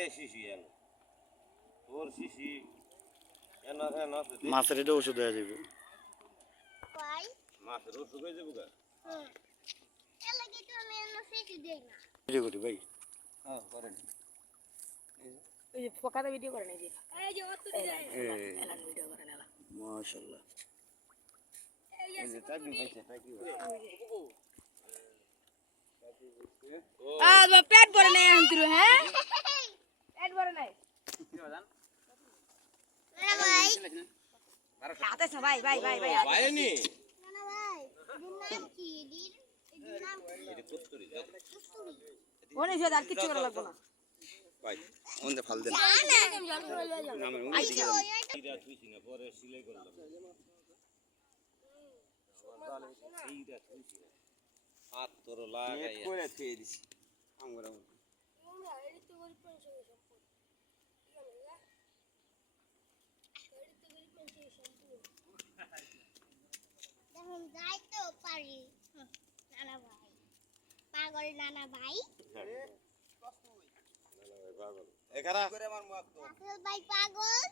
দে শিশি এন তোর শিশি এন এন মাছের এটা ওষুধ হয়ে যাবে মাছের ওষুধ হয়ে যাবো গা ভিডিও করি ভাই হ্যাঁ করেন এই যে ফোকাতে ভিডিও করে নাকি এই যে অত এলান ভিডিও করে নালা মাশাআল্লাহ এই যে টাকি পাইছে টাকি পেট ভরে নাই আন্তরু হ্যাঁ পেট ভরে নাই কি বাজান ভাই হাতে না ভাই ভাই ভাই ভাই বাইনি না ভাই নাম কি দির নাম এটা কস্তুরি ওনে যে আর কিছু করা লাগবে না ভাই ওনতে ফাল দেন নামের আইছো এইটা তুইছি না পরে সিলাই করলাম এইটা তুইছি না হাত তোর লাগাই কইরা থুই দিছি আমরা দেখুন যাই তো পারি নানা ভাই পাগল নানা ভাই এখানে রাসেল ভাই পাগল